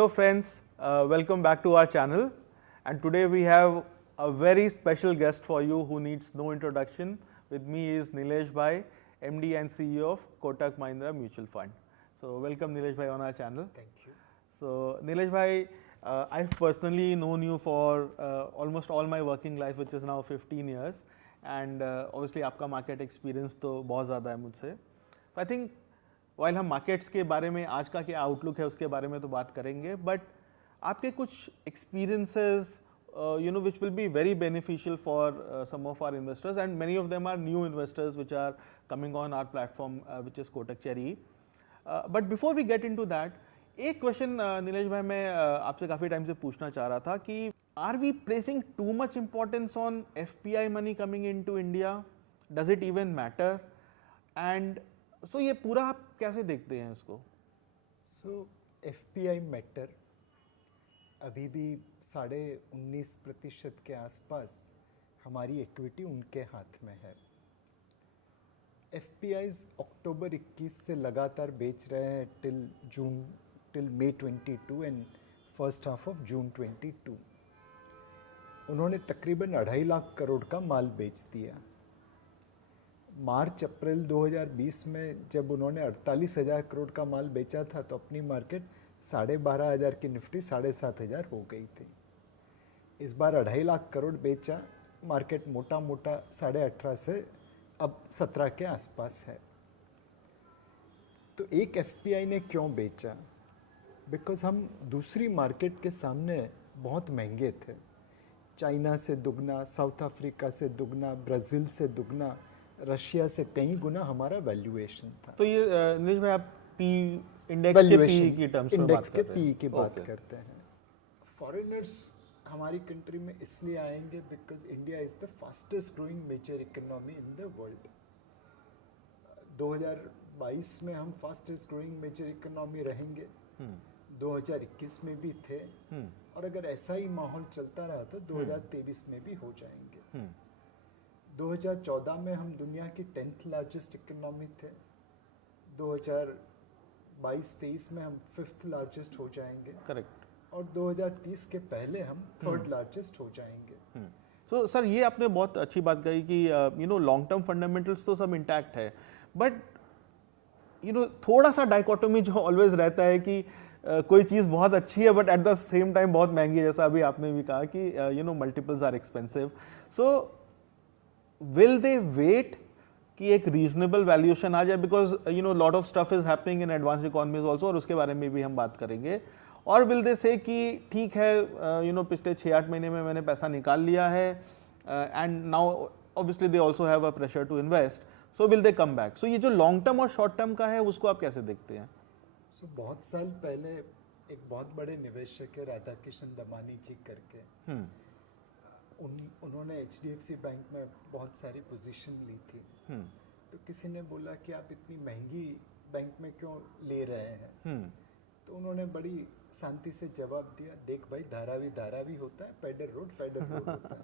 Hello friends, welcome back to our channel, and today we have a very special guest for you who needs no introduction. With me is Nilesh Bhai, MD and CEO of Kotak Mahindra Mutual Fund. So welcome Nilesh Bhai on our channel. Thank you. So Nilesh Bhai, I've personally known you for almost all my working life, which is now 15 years, and obviously आपका market experience तो बहुत ज़्यादा है मुझसे. So I think while हम markets के बारे में आज का क्या आउटलुक है उसके बारे में तो बात करेंगे, बट आपके कुछ experiences you know which will be very beneficial for some of our investors, and many of them are new investors which are coming on our platform which is Kotak Cherry. But before we get into that, एक question Nilesh भाई मैं आपसे काफ़ी time से पूछना चाह रहा था कि are we placing too much importance on FPI money coming into India? Does it even matter? And so ये पूरा आप कैसे देखते हैं इसको? सो FPI मैटर अभी भी 19.5% के आसपास हमारी इक्विटी उनके हाथ में है. FPIs अक्टूबर 21 से लगातार बेच रहे हैं till May 22 and first half of June 22. उन्होंने तकरीबन 2.5 लाख करोड़ का माल बेच दिया. मार्च अप्रैल 2020 में जब उन्होंने 48,000 करोड़ का माल बेचा था तो अपनी मार्केट 12,500 की निफ्टी 7,500 हो गई थी. इस बार 2.5 लाख करोड़ बेचा, मार्केट मोटा मोटा 18.5 से अब 17 के आसपास है. तो एक FPI ने क्यों बेचा? बिकॉज हम दूसरी मार्केट के सामने बहुत महंगे थे. चाइना से दुगना, साउथ अफ्रीका से दुगना, ब्राज़ील से दुगना, रशिया से कई गुना हमारा वैल्यूएशन था. तो ये नीलेश भाई आप इंडेक्स के पी की टर्म्स में बात कर रहे हैं? पी की बात करते हैं. फॉरेनर्स हमारी कंट्री में इसलिए आएंगे because India is the fastest growing major economy in the world. 2022 में हम फास्टेस्ट ग्रोइंग मेजर इकोनॉमी रहेंगे. 2021 में भी थे, और अगर ऐसा ही माहौल चलता रहा तो 2023 में भी हो जाएंगे. 2014 में हम दुनिया की 10th लार्जेस्ट इकोनॉमी थे. 2022-23 में हम 5th लार्जेस्ट हो जाएंगे. करेक्ट. और 2030 के पहले हम 3rd लार्जेस्ट हो जाएंगे. तो सर ये आपने बहुत अच्छी बात कही कि you no long term fundamentals तो सब इंटैक्ट है, बट यू नो थोड़ा सा डाइकोटोमी जो ऑलवेज रहता है कि कोई चीज़ बहुत अच्छी है but at the same time बहुत महंगी है, जैसा अभी आपने भी कहा कि you know multiples are expensive. So will they wait कि एक रीजनेबल वैल्यूएशन आ जाए, because you know lot of stuff is happening in advance economies also, और उसके बारे में भी हम बात करेंगे. और विल दे से कि ठीक है यू नो पिछले 6-8 महीने में मैंने पैसा निकाल लिया है and now obviously they also have a pressure to invest, so will they come back? So ये जो लॉन्ग टर्म और शॉर्ट टर्म का है उसको आप कैसे देखते हैं? सो बहुत साल पहले एक बहुत बड़े निवेशक है राधाकिशन दमानी जी करके, उन्होंने HDFC बैंक में बहुत सारी पोजीशन ली थी. तो किसी ने बोला कि आप इतनी महंगी बैंक में क्यों ले रहे हैं? तो उन्होंने बड़ी शांति से जवाब दिया, देख भाई धारावी होता है, पेडर रोड होता है.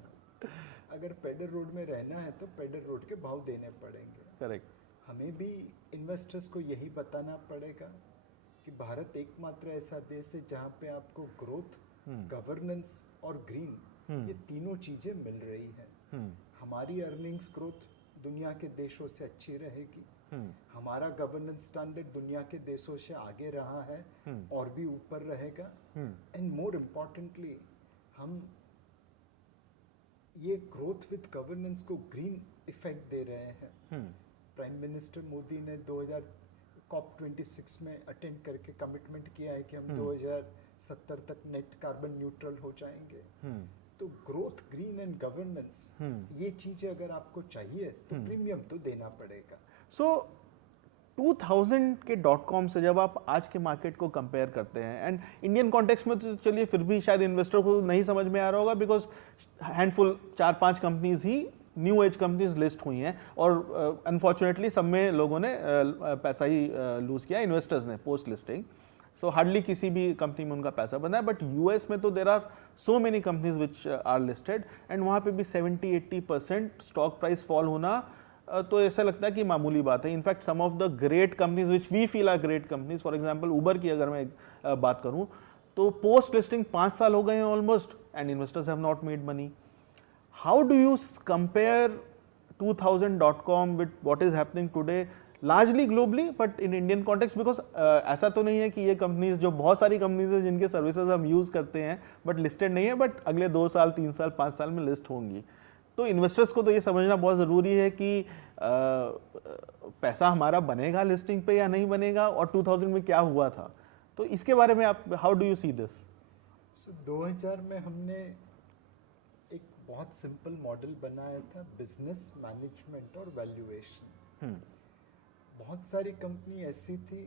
अगर पेडर रोड में रहना है तो पेडर रोड के भाव देने पड़ेंगे. करेक्ट. हमें भी इन्वेस्टर्स को यही बताना पड़ेगा कि भारत एकमात्र ऐसा देश है जहाँ पे आपको ग्रोथ, गवर्नेंस और ग्रीन ये तीनों चीजें मिल रही हैं. हमारी अर्निंग्स ग्रोथ दुनिया के देशों से अच्छी रहेगी. हमारा गवर्नेंस स्टैंडर्ड दुनिया के देशों से आगे रहा है और भी ऊपर रहेगा. एंड मोर इम्पोर्टेंटली हम ये ग्रोथ विद गवर्नेंस को ग्रीन इफेक्ट दे रहे हैं. प्राइम मिनिस्टर मोदी ने 2026 में अटेंड करके कमिटमेंट किया है कि हम 2070 तक नेट कार्बन न्यूट्रल हो जाएंगे. तो ग्रोथ, ग्रीन एंड गवर्नेंस ये चीजें अगर आपको चाहिए तो प्रीमियम तो देना पड़ेगा. सो 2000 के .com से जब आप आज के मार्केट को कंपेयर करते हैं, एंड इंडियन कॉन्टेक्स्ट में तो चलिए फिर भी शायद इन्वेस्टर को नहीं समझ में आ रहा होगा, because handful 4-5 companies he new age companies list हुई हैं, और अनफॉर्चुनेटली सब में लोगों ने पैसा ही लूज किया, इन्वेस्टर्स ने पोस्ट लिस्टिंग. सो हार्डली किसी भी कंपनी में उनका पैसा बना है. बट US में तो there are so many companies which are listed, and वहाँ पे भी 70-80% स्टॉक प्राइस फॉल होना तो ऐसा लगता है कि मामूली बात है. In fact some of the great companies which we feel are great companies, for example Uber की अगर मैं बात करूं तो पोस्ट लिस्टिंग 5 साल हो गए हैं almost and investors have not made money. How do you compare 2000.com with what is happening today, largely globally but in Indian context, because ऐसा तो नहीं है कि ये कंपनीज, जो बहुत सारी कंपनीज है जिनके सर्विसेज हम यूज करते हैं बट लिस्टेड नहीं है, बट अगले 2 साल 3 साल 5 साल में लिस्ट होंगी. तो इन्वेस्टर्स को तो ये समझना बहुत ज़रूरी है कि पैसा हमारा बनेगा लिस्टिंग पे या नहीं बनेगा, और 2000 में क्या हुआ था. तो इसके बारे में आप how do you see this? 2000 में हमने एक बहुत सिंपल मॉडल बनाया था, बिजनेस मैनेजमेंट और वैल्यूएशन. बहुत सारी कंपनी ऐसी थी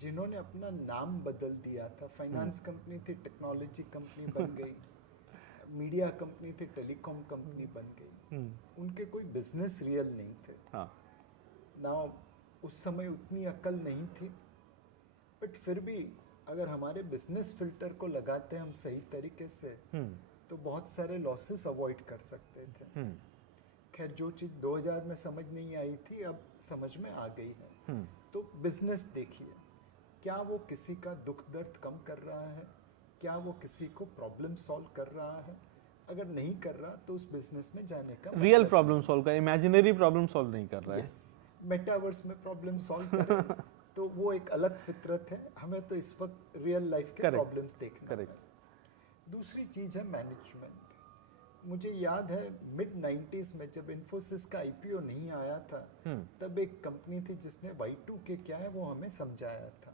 जिन्होंने अपना नाम बदल दिया था. फाइनेंस कंपनी थी, टेक्नोलॉजी कंपनी बन गई. मीडिया कंपनी थी, टेलीकॉम कंपनी बन गई. उनके कोई बिजनेस रियल नहीं थे. ना उस समय उतनी अकल नहीं थी, बट फिर भी अगर हमारे बिजनेस फिल्टर को लगाते हम सही तरीके से तो बहुत सारे लॉसेस अवॉइड कर सकते थे. खैर, जो चीज़ 2000 में समझ नहीं आई थी अब समझ में आ गई है. तो बिजनेस देखिए, क्या वो किसी का दुख दर्द कम कर रहा है, क्या वो किसी को प्रॉब्लम सॉल्व कर रहा है. अगर नहीं कर रहा तो उस बिजनेस में जाने का रियल प्रॉब्लम सॉल्व कर, इमेजिनरी प्रॉब्लम सॉल्व नहीं कर रहा है. मेटावर्स में प्रॉब्लम सॉल्व करें तो वो एक अलग फितरत है. हमें तो इस वक्त रियल लाइफ के प्रॉब्लम्स देखना है. दूसरी चीज है मैनेजमेंट. मुझे याद है मिड 90s में जब इन्फोसिस का आईपीओ नहीं आया था, तब एक कंपनी थी जिसने Y2K क्या है वो हमें समझाया था.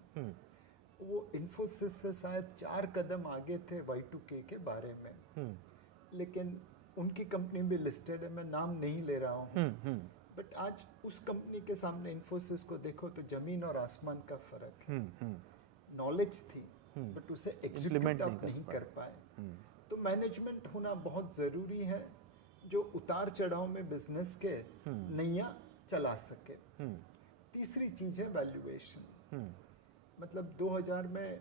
वो इन्फोसिस से शायद 4 कदम आगे थे Y2K के बारे में. लेकिन उनकी कंपनी भी लिस्टेड है, मैं नाम नहीं ले रहा हूँ. बट आज उस कंपनी के सामने इन्फोसिस को देखो तो जमीन और आसमान का फर्क है. नॉलेज थी बट उसे एग्जीक्यूट आप नहीं कर पाए. तो मैनेजमेंट होना बहुत ज़रूरी है जो उतार चढ़ाव में बिजनेस के नैया चला सके. तीसरी चीज़ है वैल्यूएशन. मतलब 2000 में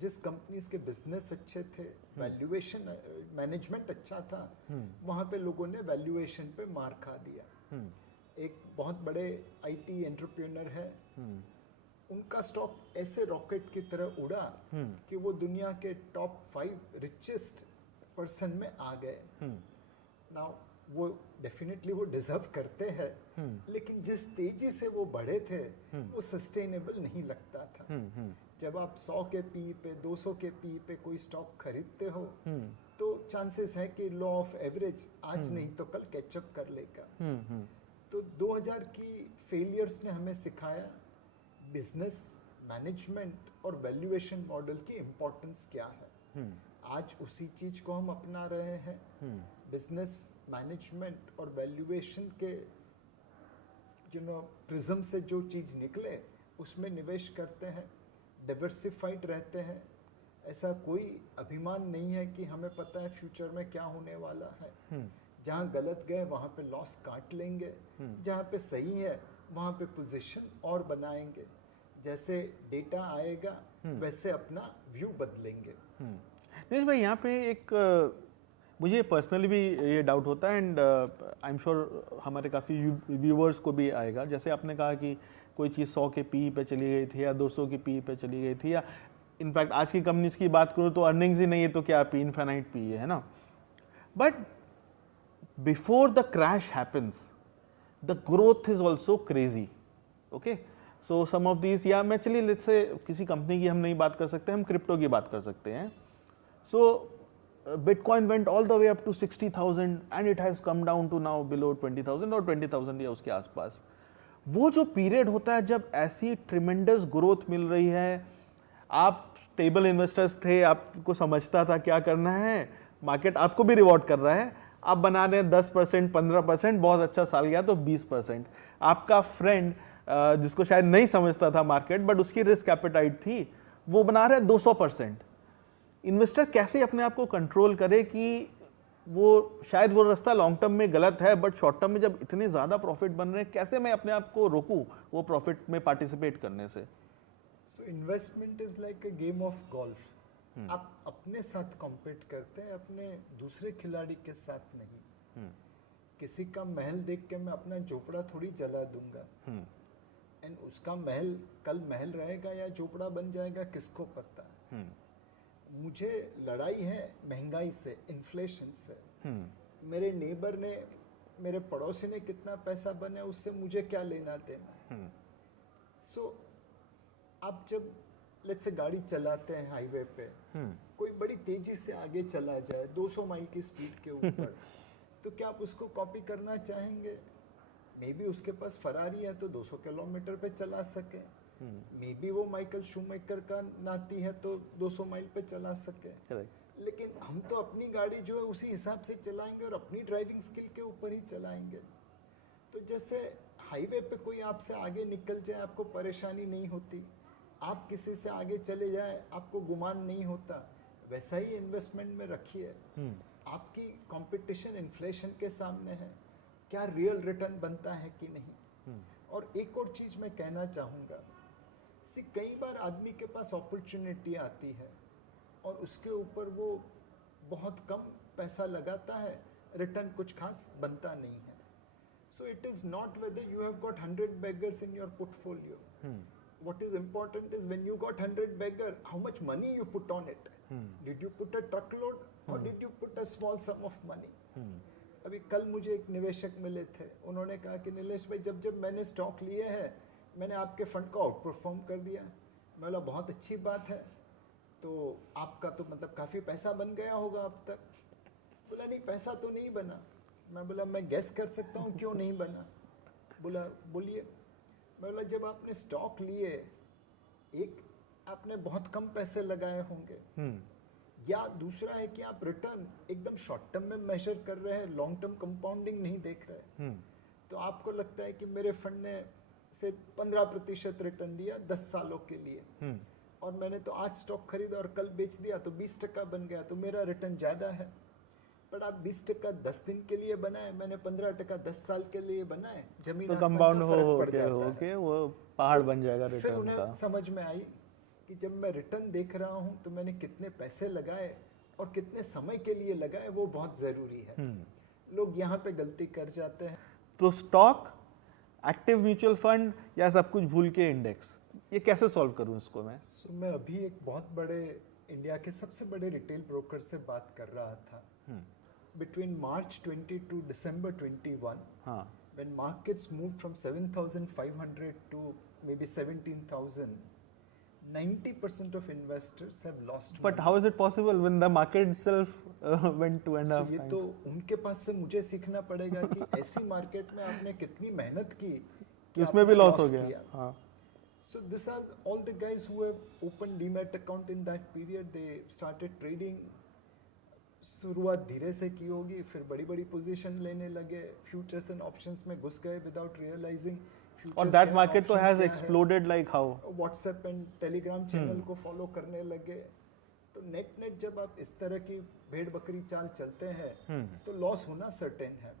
जिस कंपनीज के बिजनेस अच्छे थे, वैल्यूएशन मैनेजमेंट अच्छा था, वहाँ पे लोगों ने वैल्यूएशन पे मार खा दिया. एक बहुत बड़े आईटी एंटरप्रेन्योर है, उनका स्टॉक ऐसे रॉकेट की तरह उड़ा कि वो दुनिया के टॉप 5 रिचेस्ट पर्सन में आ गए. नाउ वो डेफिनेटली वो डिजर्व करते हैं, लेकिन जिस तेजी से वो बढ़े थे वो सस्टेनेबल नहीं लगता था. जब आप 100 के पी पे 200 के पी पे कोई स्टॉक खरीदते हो तो चांसेस है कि लॉ ऑफ एवरेज आज नहीं तो कल कैचअप कर लेगा. तो 2000 की फेलियर्स ने हमें सिखाया बिजनेस मैनेजमेंट और वैल्यूएशन मॉडल की इम्पोर्टेंस क्या है. आज उसी चीज को हम अपना रहे हैं. बिजनेस मैनेजमेंट और वैल्यूएशन के प्रिज्म से जो चीज निकले उसमें निवेश करते हैं, डाइवर्सिफाइड रहते हैं. ऐसा कोई अभिमान नहीं है कि हमें पता है फ्यूचर में क्या होने वाला है. जहाँ गलत गए वहाँ पे लॉस काट लेंगे, जहाँ पे सही है वहाँ पे पोजीशन और बनाएंगे. जैसे डेटा आएगा वैसे अपना व्यू बदलेंगे. दिनेश भाई, यहाँ पे एक मुझे पर्सनली भी ये डाउट होता है एंड आई एम श्योर हमारे काफ़ी व्यूवर्स को भी आएगा. जैसे आपने कहा कि कोई चीज़ 100 के पी पे चली गई थी या 200 के पी पे चली गई थी, या इनफैक्ट आज की कंपनीज की बात करूँ तो अर्निंग्स ही नहीं है तो क्या पी, इनफाइनाइट पी है ना. But before the crash happens the growth is also crazy. Okay, so some of these, या मैं चलिए लेट्स से किसी कंपनी की हम नहीं बात कर सकते, हम क्रिप्टो की बात कर सकते हैं. So bitcoin went all the way up to 60,000 and it has come down to now below 20,000 और 20,000 या उसके आसपास. वो जो पीरियड होता है जब ऐसी ट्रिमेंडस ग्रोथ मिल रही है, आप स्टेबल इन्वेस्टर्स थे, आपको समझता था क्या करना है, मार्केट आपको भी रिवॉर्ड कर रहा है, आप बना रहे हैं 10%, 15%, बहुत अच्छा साल गया तो 20%. आपका फ्रेंड जिसको शायद नहीं समझता था मार्केट बट उसकी रिस्क एपेटाइट थी, वो बना रहे 200%. इन्वेस्टर कैसे अपने आप को कंट्रोल करे कि वो शायद वो रास्ता लॉन्ग टर्म में गलत है बट शॉर्ट टर्म में जब इतने ज्यादा प्रॉफिट बन रहे हैं, कैसे मैं अपने आप को रोकूं वो प्रॉफिट में पार्टिसिपेट करने से? So investment is like a game of golf. आप अपने साथ कॉम्पीट करते हैं, अपने दूसरे खिलाड़ी के साथ नहीं. किसी का महल देख के मैं अपना झोपड़ा थोड़ी जला दूंगा, एंड उसका महल कल महल रहेगा या झोपड़ा बन जाएगा किसको पता. मुझे लड़ाई है महंगाई से, इन्फ्लेशन से। हम्म मेरे नेबर ने, मेरे पड़ोसी ने कितना पैसा बनाया उससे मुझे क्या लेना देना। सो आप जब लेट्स से गाड़ी चलाते हैं हाईवे पे, कोई बड़ी तेजी से आगे चला जाए 200 माइल की स्पीड के ऊपर, तो क्या आप उसको कॉपी करना चाहेंगे? मे बी उसके पास फरारी है तो 200 किलोमीटर पे चला सके, मे बी वो माइकल शूमेकर का नाती है तो 200 माइल पे चला सके। लेकिन हम तो अपनी गाड़ी जो है उसी हिसाब से चलाएंगे और अपनी ड्राइविंग स्किल के ऊपर ही चलाएंगे। तो जैसे हाईवे पे कोई आपसे आगे निकल जाए आपको परेशानी नहीं होती, आप किसी से आगे चले जाए आपको गुमान नहीं होता, वैसा ही इन्वेस्टमेंट में रखिए। आपकी कंपटीशन इन्फ्लेशन के सामने है, क्या रियल रिटर्न बनता है कि नहीं। और एक और चीज मैं कहना चाहूँगा, कई बार आदमी के पास अपॉर्चुनिटी आती है और उसके ऊपर वो बहुत कम पैसा लगाता है, रिटर्न कुछ खास बनता नहीं है। So it is not whether you have got 100 beggars in your portfolio. What is important is when you got 100 beggar, how much money you put on it. Did you put a truckload or did you put a small sum of money? अभी कल मुझे एक निवेशक मिले थे, उन्होंने कहा कि नीलेश भाई जब जब मैंने स्टॉक लिए हैं मैंने आपके फंड को आउट परफॉर्म कर दिया। मैं बोला बहुत अच्छी बात है, तो आपका तो मतलब काफ़ी पैसा बन गया होगा अब तक। बोला नहीं पैसा तो नहीं बना। मैं बोला मैं गेस कर सकता हूँ क्यों नहीं बना। बोला बोलिए। मैं बोला जब आपने स्टॉक लिए, एक आपने बहुत कम पैसे लगाए होंगे, या दूसरा है कि आप रिटर्न एकदम शॉर्ट टर्म में मेजर कर रहे हैं, लॉन्ग टर्म कंपाउंडिंग नहीं देख रहे। तो आपको लगता है कि मेरे फंड ने से 15% रिटर्न दिया 10 सालों के लिए, और मैंने तो आज स्टॉक खरीदा और कल बेच दिया तो 20% बन गया, तो मेरा रिटर्न ज़्यादा है। पर आप 20% 10 दिन के लिए बनाए, मैंने 15% 10 साल के लिए बनाए, जमीन तो आसमान कंपाउंड का हो फर्क पड़ जाता के है। वो पहाड़ बन जाएगा फिर रिटर्न उन्हें का। समझ में आई कि जब मैं रिटर्न देख रहा हूँ तो मैंने कितने पैसे लगाए और कितने समय के लिए लगाए, वो बहुत ज़रूरी है। लोग यहाँ पे गलती कर जाते हैं। तो स्टॉक, एक्टिव म्यूचुअल फंड या सब कुछ भूल के इंडेक्स, ये कैसे सॉल्व करूं इसको मैं? मैं अभी एक बहुत बड़े इंडिया के सबसे बड़े रिटेल ब्रोकर से बात कर रहा था। Between March 20 to December 21, when markets moved from 7,500 to maybe 17,000, 90% of investors have lost money. But how is it possible when the market itself went 2.5 ये times? तो उनके पास से मुझे सीखना पड़ेगा कि ऐसी मार्केट में आपने कितनी मेहनत की कि उसमें भी लॉस हो गया। So these are all the guys who have opened demat account in that period. They started trading. शुरुआत धीरे से की होगी, फिर बड़ी बड़ी पोजीशन लेने लगे, फ्यूचर्स एंड ऑप्शंस में घुस गए विदाउट रियलाइजिंग। और दैट मार्केट तो has exploded like how. WhatsApp and Telegram channel को फॉलो करने लगे। तो नेट नेट जब आप इस तरह की भेड़ बकरी चाल चलते हैं तो लॉस होना सर्टेन है।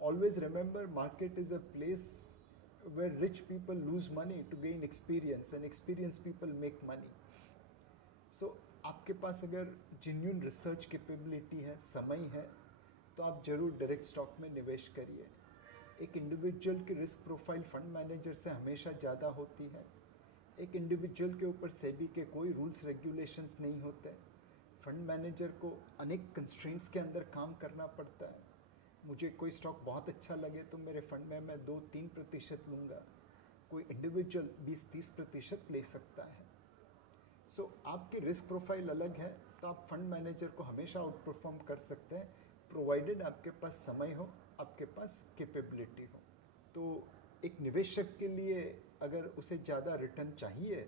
Always remember market is a place where rich people lose money to gain experience and experienced people make money. So आपके पास अगर genuine research capability है, समय है, तो आप जरूर डायरेक्ट स्टॉक में निवेश करिए। एक इंडिविजुअल की रिस्क प्रोफाइल फंड मैनेजर से हमेशा ज़्यादा होती है। एक इंडिविजुअल के ऊपर सेबी के कोई रूल्स रेगुलेशंस नहीं होते। फंड मैनेजर को अनेक कंस्ट्रेंट्स के अंदर काम करना पड़ता है। मुझे कोई स्टॉक बहुत अच्छा लगे तो मेरे फंड में मैं 2-3% लूँगा, कोई इंडिविजुअल 20-30% ले सकता है। सो आपकी रिस्क प्रोफाइल अलग है तो आप फंड मैनेजर को हमेशा आउट परफॉर्म कर सकते हैं, प्रोवाइडेड आपके पास समय हो, आपके पास कैपेबिलिटी हो। तो एक निवेशक के लिए अगर उसे ज़्यादा रिटर्न चाहिए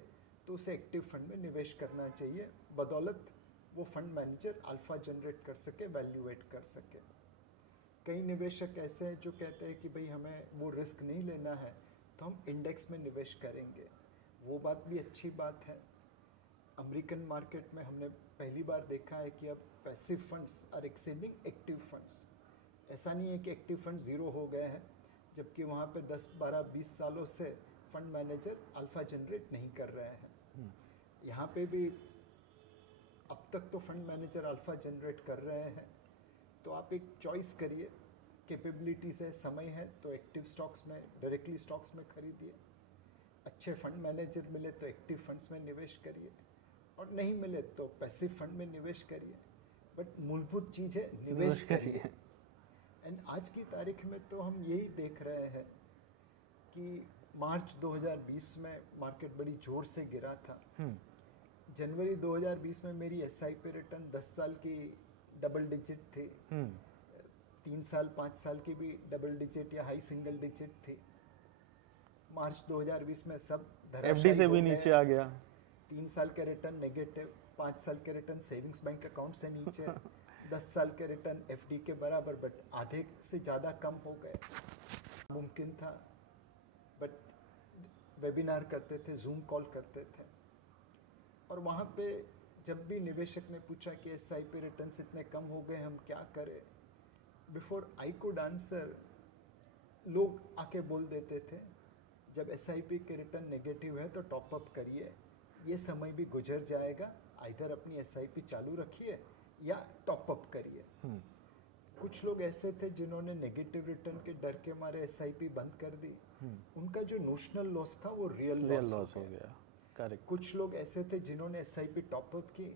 तो उसे एक्टिव फंड में निवेश करना चाहिए, बदौलत वो फंड मैनेजर अल्फा जनरेट कर सके, वैल्यूएट कर सके। कई निवेशक ऐसे हैं जो कहते हैं कि भाई हमें वो रिस्क नहीं लेना है तो हम इंडेक्स में निवेश करेंगे। वो बात भी अच्छी बात है। अमेरिकन मार्केट में हमने पहली बार देखा है कि अब passive funds are exceeding active funds. ऐसा नहीं है कि एक्टिव फंड ज़ीरो हो गए हैं, जबकि वहाँ पे 10, 12, 20 सालों से फंड मैनेजर अल्फा जनरेट नहीं कर रहे हैं। यहाँ पे भी अब तक तो फंड मैनेजर अल्फा जनरेट कर रहे हैं। तो आप एक चॉइस करिए, कैपेबिलिटीज़ है, समय है तो एक्टिव स्टॉक्स में, डायरेक्टली स्टॉक्स में खरीदिए। अच्छे फंड मैनेजर मिले तो एक्टिव फंड्स में निवेश करिए। और नहीं मिले तो पैसिव फंड में निवेश करिए, बट मूलभूत चीज है निवेश निवेश करिए। करिए। एंड आज की तारीख में तो हम यही देख रहे हैं कि मार्च 2020 में मार्केट बड़ी जोर से गिरा था। जनवरी 2020 में मेरी एसआईपी रिटर्न 10 साल की डबल डिजिट थी, 3 साल 5 साल की भी डबल डिजिट या हाई सिंगल डिजिट थी। मार्च 2020 में सब एफडी से भी नीचे आ गया। 3 साल के रिटर्न नेगेटिव, 5 साल के रिटर्न सेविंग्स बैंक अकाउंट से नीचे, 10 साल के रिटर्न एफडी के बराबर, बट आधे से ज़्यादा कम हो गए। मुमकिन था, बट वेबिनार करते थे, जूम कॉल करते थे, और वहाँ पे जब भी निवेशक ने पूछा कि एसआईपी रिटर्न्स इतने कम हो गए, हम क्या करें, बिफोर आई कुड आंसर लोग आके बोल देते थे जब एसआईपी के रिटर्न नेगेटिव है तो टॉप अप करिए, ये समय भी गुजर जाएगा, आइदर अपनी एसआईपी चालू रखिए या टॉप अप करिए। कुछ लोग ऐसे थे जिन्होंने नेगेटिव रिटर्न के डर के मारे एसआईपी बंद कर दी, उनका जो नोशनल लॉस था वो रियल लॉस हो गया। करेक्ट। कुछ लोग ऐसे थे जिन्होंने एसआईपी टॉप अप की,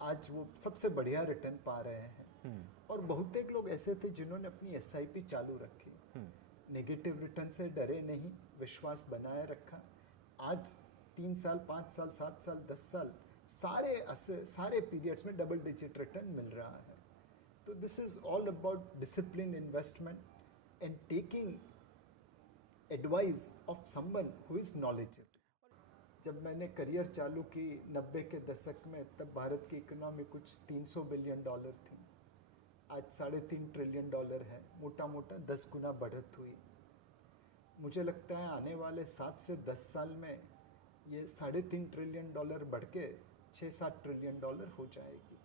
आज वो सबसे बढ़िया रिटर्न पा रहे हैं। और बहुतेक लोग ऐसे थे जिन्होंने अपनी एसआईपी चालू रखी, नेगेटिव रिटर्न से डरे नहीं, विश्वास बनाए रखा। आज 3 साल 5 साल 7 साल 10 साल सारे पीरियड्स में डबल डिजिट रिटर्न मिल रहा है। तो this is all about discipline investment and taking advice of someone who is knowledgeable. जब मैंने करियर चालू की 90 के दशक में, तब भारत की इकोनॉमी कुछ $300 बिलियन थी, आज $3.5 ट्रिलियन है, मोटा मोटा 10 गुना बढ़त हुई। मुझे लगता है आने वाले 7 से 10 साल में ये $3.5 ट्रिलियन बढ़ के $6-7 ट्रिलियन हो जाएगी।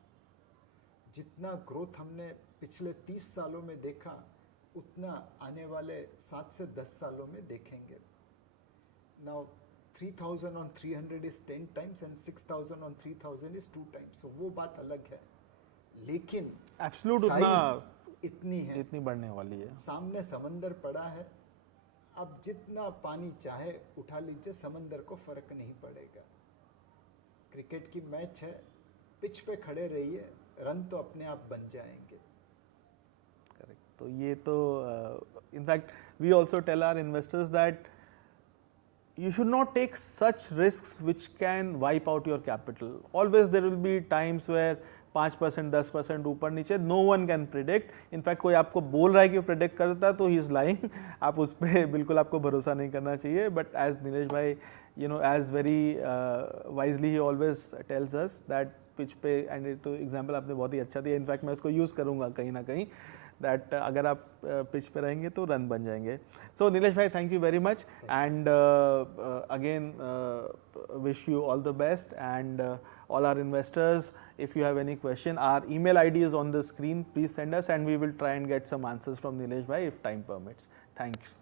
जितना ग्रोथ हमने पिछले 30 सालों में देखा, उतना आने वाले 7 से 10 सालों में देखेंगे। Now 3000 on 300 is 10 times and 6000 on 3000 is 2 times, so वो बात अलग है, लेकिन एब्सोल्यूट इतनी है, इतनी बढ़ने वाली है। सामने समंदर पड़ा है, अब जितना पानी चाहे उठा लीजिए, समंदर को फर्क नहीं पड़ेगा। क्रिकेट की मैच है, पिच पे खड़े रहिए, रन तो अपने आप बन जाएंगे। करेक्ट। तो ये तो in fact we also tell our investors that you should not take such risks which can wipe out your capital. Always there will be times where 5% 10% ऊपर नीचे, no one can predict. In fact कोई आपको बोल रहा है कि वो predict करता है तो he is lying. आप उस पर बिल्कुल आपको भरोसा नहीं करना चाहिए. But as नीलेश भाई, you know, as very wisely he always tells us that pitch पे, and तो example आपने बहुत ही अच्छा दिया. In fact मैं उसको use करूँगा कहीं ना कहीं, that अगर आप पिच पे रहेंगे तो रन बन जाएंगे. So नीलेश भाई, thank you very much, and again wish you all the best, and all our investors, if you have any question, our email ID is on the screen, please send us and we will try and get some answers from Nilesh bhai if time permits. Thanks.